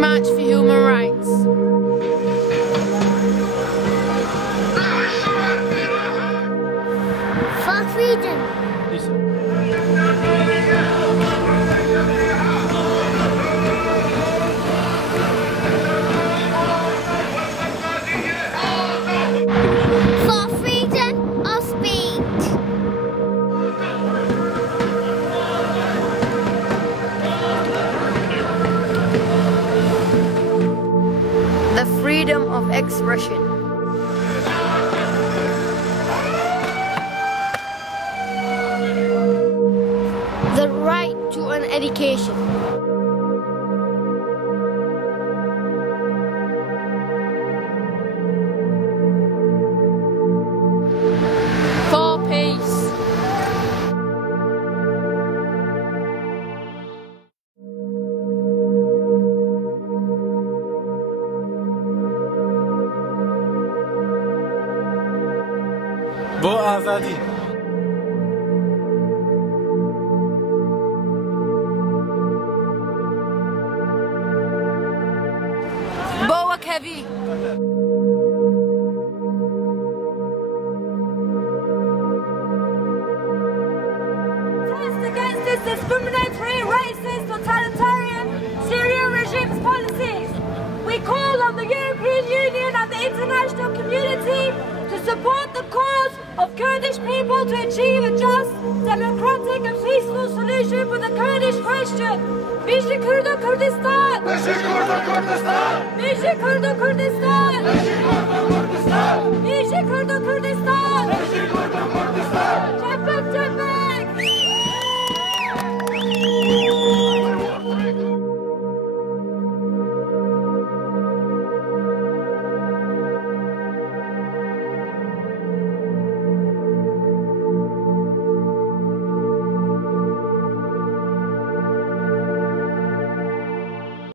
march for human rights. For freedom. For freedom of speech. The freedom of expression. The right to an education. For peace. वो आज़ादी Boa Kevi. Against this discriminatory, racist, totalitarian Syrian regime's policies. We call on the European Union and the international community to support the cause of Kurdish people to achieve a just, democratic and peaceful solution for the Kurdish question. Bizi Kurdo Kurdistan! Bizi Kurdo Kurdistan! Bizi Kurdo Kurdistan! Bizi Kurdo Kurdistan! Bizi Kurdo Kurdistan!